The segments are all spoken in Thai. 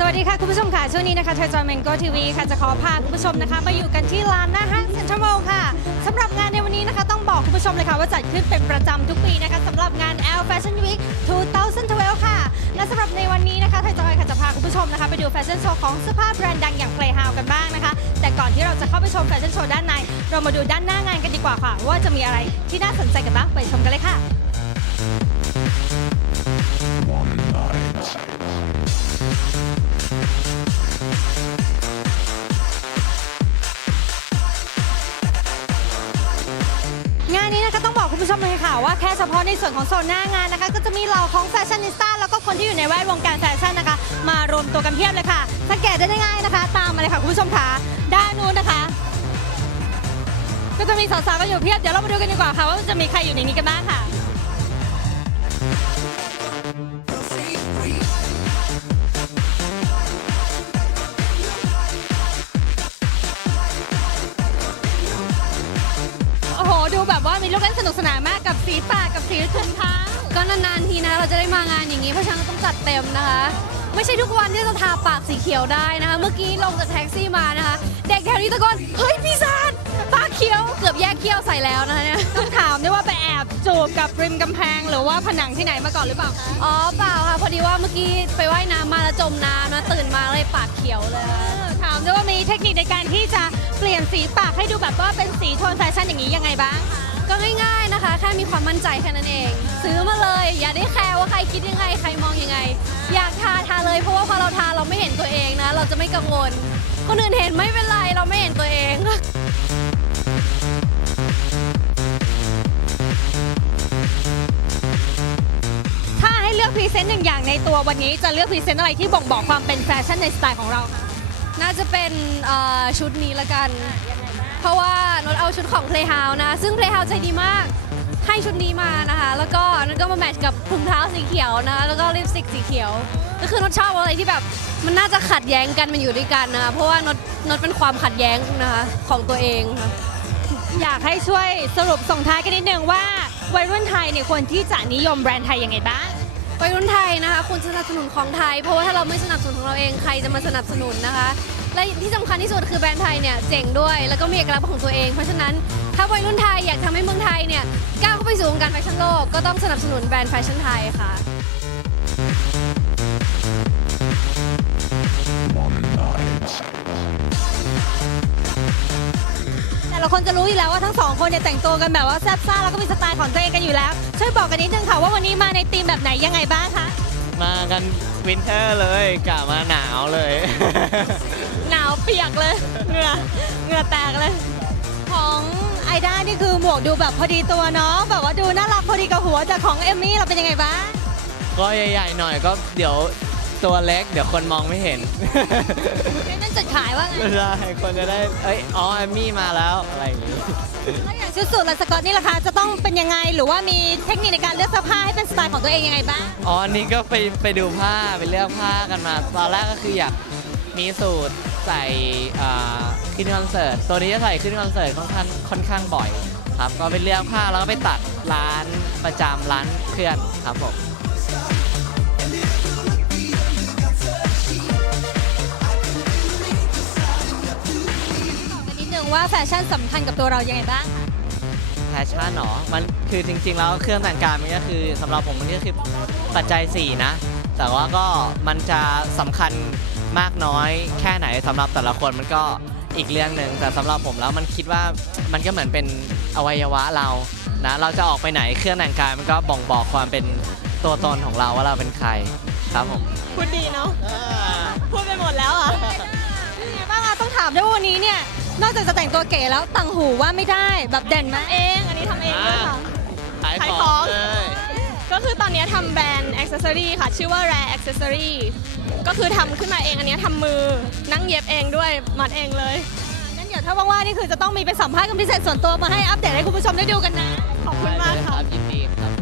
สวัสดีค่ะ คุณผู้ชมค่ะ ช่วงนี้นะคะเทจอยเมนโกทีวีค่ะ จะขอพาคุณผู้ชมนะคะ มาอยู่กันที่ลานหน้าห้างเซ็นทรัลเวิลด์ค่ะสำหรับงานในวันนี้นะคะ ต้องบอกคุณผู้ชมเลยค่ะ ว่าจัดขึ้นเป็นประจำทุกปีนะคะสำหรับงาน L Fashion Week 2012 ค่ะ และสำหรับในวันนี้นะคะเทจอยค่ะจะพาคุณผู้ชมนะคะ ไปดูแฟชั่นโชว์ของเสื้อผ้าแบรนด์ดังอย่าง Playhouse กันบ้างนะคะ แต่ก่อนที่เราจะเข้าไปชมแฟชั่นโชว์ด้านใน เรามาดูด้านหน้างานกันดีกว่าค่ะ ว่าจะมีอะไรที่น่าสนใจกันบ้างไปชมกันเลยค่ะานนี้นะคะต้องบอกคุณผู้ชมเลยค่ะว่าแค่เฉพาะในส่วนของโซนหน้างานนะคะ ก็จะมีเหล่าของแฟชั่นนิสต้าแล้วก็คนที่อยู่ในแวดวงการแฟชั่นนะคะ มารวมตัวกันเพียบเลยค่ะสังเกตได้ง่ายๆนะคะ ตามมาเลยค่ะคุณผู้ชมค่ะด้านนู้นนะคะ ก็จะมีสาวๆกันอยู่เพียบเดี๋ยวเรามาดูกันดีกว่าค่ะว่าจะมีใครอยู่ในนี้กันบ้างค่ะ มีลูกเล่นสนุกสนานมากกับสีปากกับสีทุนทั้งก็นานๆทีนะเราจะได้มางานอย่างนี้เพราะฉะนั้นต้องจัดเต็มนะคะ ไม่ใช่ทุกวันที่จะทาปากสีเขียวได้นะคะ เมื่อกี้ลงจากแท็กซี่มานะคะ เด็กแถวนี้ตะโกนเฮ้ยพี่ซานปากเขียวเกือบแยกเขี้ยวใส่แล้วนะคะเนี่ยต้องถามด้วยว่าไปแอบจูบกับริมกำแพง หรือว่าผนังที่ไหนมาก่อนหรือเปล่าคะอ๋อเปล่าค่ะพอดีว่าเมื่อกี้ไปว่ายน้ำมาแล้วจมน้ำนะตื่นมาเลยปากเขียวเลยค่ะเออถามด้วยว่ามีเทคนิคในการที่จะเปลี่ยน สีปากให้ดูแบบว่าเป็นสีโทนแฟชั่นอย่างนี้ยังไงบ้างคะก็ง่ายๆนะคะ แค่มีความมั่นใจแค่นั้นเอง ซื้อมาเลย อย่าได้แคร์ว่าใครคิดยังไง ใครมองยังไง อยากทาทาเลยเพราะว่าพอเราทาเราไม่เห็นตัวเองนะ เราจะไม่กังวล คนอื่นเห็นไม่เป็นไรเราไม่เห็นตัวเองถ้าให้เลือกพรีเซนต์หนึ่งอย่างในตัววันนี้จะเลือกพรีเซนต์อะไรที่บ่งบอกความเป็นแฟชั่นในสไตล์ของเราคะ น่าจะเป็นเอ่อชุดนี้ละกัน เพราะว่านดเอาชุดของ Playhouse นะ ซึ่ง Playhouse ใจดีมาก ให้ชุดนี้มานะคะ แล้วก็นั่นก็มาแมทช์กับถุงเท้าสีเขียวนะ แล้วก็ลิปสติกสีเขียว ก็คือนดชอบอะไรที่แบบมันน่าจะขัดแย้งกันมันอยู่ด้วยกันนะคะ เพราะว่านดนดเป็นความขัดแย้งนะคะของตัวเองค่ะอยากให้ช่วยสรุปส่งท้ายกันนิดนึงว่าวัยรุ่นไทยเนี่ยควรที่จะนิยมแบรนด์ไทยยังไงบ้าง วัยรุ่นไทยนะคะคุณสนับสนุนของไทย เพราะว่าถ้าเราไม่สนับสนุนของเราเองใครจะมาสนับสนุนนะคะ และที่สำคัญที่สุดคือแบรนด์ไทยเนี่ยเจ๋งด้วย แล้วก็มีเอกลักษณ์ของตัวเอง เพราะฉะนั้นถ้าวัยรุ่นไทยอยากทำให้เมืองไทยเนี่ยก้าวเข้าไปสู่วงการแฟชั่นโลกก็ต้องสนับสนุนแบรนด์แฟชั่นไทยค่ะ คนจะรู้อยู่แล้วว่าทั้งสองคนเนี่ยแต่งตัวกันแบบว่าแซ่บซ่าแล้วก็มีสไตล์ของตัวเองกันอยู่แล้ว ช่วยบอกกันนิดนึงค่ะว่าวันนี้มาในธีมแบบไหนยังไงบ้างคะ มากันวินเทอร์เลยกะมาหนาวเลย หนาวเปียกเลยเหงื่อเหงื่อแตกเลย ของไอด้านี่คือหมวกดูแบบพอดีตัวเนาะแบบว่าดูน่ารักพอดีกับหัวแต่ของเอมมี่เราเป็นยังไงบ้างก็ใหญ่ๆหน่อยก็เดี๋ยว ตัวเล็กเดี๋ยวคนมองไม่เห็น นั่นจุดขายว่าไงใช่คนจะได้ เอ้ย อ๋อแอมมี่มาแล้วอะไรอย่างงี้ แล้วอย่างชุดสูทและสกอตนี่ล่ะคะจะต้องเป็นยังไงหรือว่ามีเทคนิคในการเลือกเสื้อผ้าให้เป็นสไตล์ของตัวเองยังไงบ้างอ๋ออันนี้ก็ไปไปดูผ้าไปเลือกผ้ากันมา ตอนแรกก็คืออยากมีสูตรใส่อ่าขึ้นคอนเสิร์ต ตัวนี้จะใส่ขึ้นคอนเสิร์ตค่อนข้างค่อนข้างบ่อย ครับ ก็ไปเลือกผ้าแล้วก็ไปตัดร้านประจำร้านเพื่อนครับผม ว่าแฟชั่นสำคัญกับตัวเรายังไงบ้างคะแฟชั่นเหรอ มันคือจริง ๆ แล้วเครื่องแต่งกายมันก็คือสำหรับผมมันก็คือปัจจัย 4 นะ แต่ว่าก็มันจะสำคัญมากน้อยแค่ไหนสำหรับแต่ละคนมันก็อีกเรื่องหนึ่งแต่สำหรับผมแล้วมันคิดว่ามันก็เหมือนเป็นอวัยวะเรานะเราจะออกไปไหนเครื่องแต่งกายมันก็บ่งบอกความเป็นตัวตนของเราว่าเราเป็นใครครับผมพูดดีเนาะพูดไปหมดแล้วอะเป็นไงบ้างอะต้องถามด้วยว่าวันนี้เนี่ย นอกจากจะแต่งตัวเก๋แล้วต่างหูว่าไม่ได้แบบเด่นไหมเองอันนี้ทำเองด้วยค่ะ ขายขายขขอองง เลยก็คือตอนนี้ทำแบรนด์อ c เซ s ซอรี่ค่ะ ชื่อว่า Rare Accessory ก็คือทำขึ้นมาเองอันนี้ทำมือนั่งเย็บเองด้วยมัดเองเลย งั้นเดี๋ยวถ้าว่างๆนี่คือจะต้องมีไปสัมภาษณ์กันพิเศษส่วนตัวมาให้อัปเดตให้คุณผู้ชมได้ดูกันนะ ขอบคุณมากค่ะได้เลยรับยินดีครับ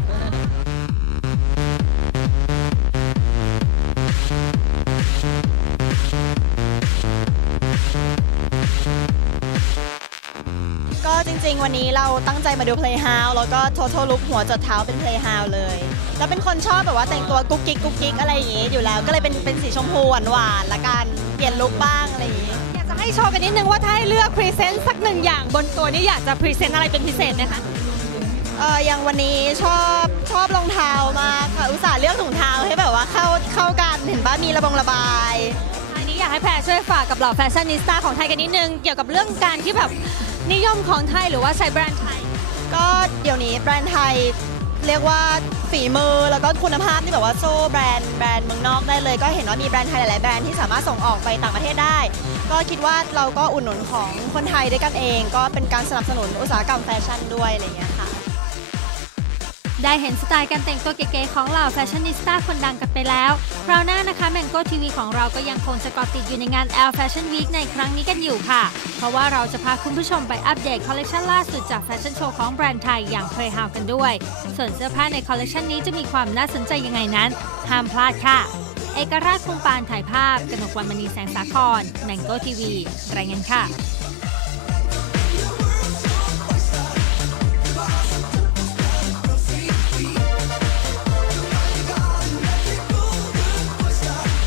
ริง ๆ วันนี้เราตั้งใจมาดู Playhouse แล้วก็ Total Look หัวจดเท้าเป็น Playhouse เลย แล้วเป็นคนชอบแบบว่าแต่งตัวกุ๊กกิ๊กกุ๊กกิ๊กอะไรอย่างงี้อยู่แล้ว ก็เลยเป็นเป็นสีชมพูหวานหวานๆละกัน เปลี่ยนลุคบ้างอะไรอย่างงี้ อยากจะให้โชว์กันนิดนึงว่าถ้าให้เลือกพรีเซนต์สักหนึ่งอย่างบนตัวนี้อยากจะพรีเซนต์อะไรเป็นพิเศษไหมคะเอออย่างวันนี้ชอบชอบรองเท้ามากค่ะอุตส่าห์เลือกถุงเท้าให้แบบว่าเข้าเข้ากันเห็นป่ะมีระบงระบาย อันนี้อยากให้แพรช่วยฝากกับเหล่าแฟชั่นนิสต้าของไทยกันนิดนึงเกี่ยวกับเรื่องการที่แบบ นิยมของไทยหรือว่าใช้แบรนด์ไทย ก็เดี๋ยวนี้แบรนด์ไทยเรียกว่าฝีมือแล้วก็คุณภาพที่แบบว่าโซ่แบรนด์แบรนด์เมืองนอกได้เลย ก็เห็นว่ามีแบรนด์ไทยหลาย ๆ แบรนด์ที่สามารถส่งออกไปต่างประเทศได้ ก็คิดว่าเราก็อุดหนุนของคนไทยด้วยกันเอง ก็เป็นการสนับสนุนอุตสาหกรรมแฟชั่นด้วยอะไรอย่างเงี้ย ได้เห็นสไตล์การแต่งตัวเก๋ๆของเหล่าแฟชั่นนิสต้าคนดังกันไปแล้วคราวหน้านะคะ Mango TV ของเราก็ยังคงจะเกาะติดอยู่ในงาน L Fashion Week ในครั้งนี้กันอยู่ค่ะ เพราะว่าเราจะพาคุณผู้ชมไปอัปเดตคอลเลคชันล่าสุดจากแฟชั่นโชว์ของแบรนด์ไทยอย่าง Playhouse กันด้วย ส่วนเสื้อผ้าในคอลเลคชันนี้จะมีความน่าสนใจยังไงนั้น ห้ามพลาดค่ะ เอกราชคงปานถ่ายภาพกนกวันมณีแสงสาคร Mango TV รายงานค่ะ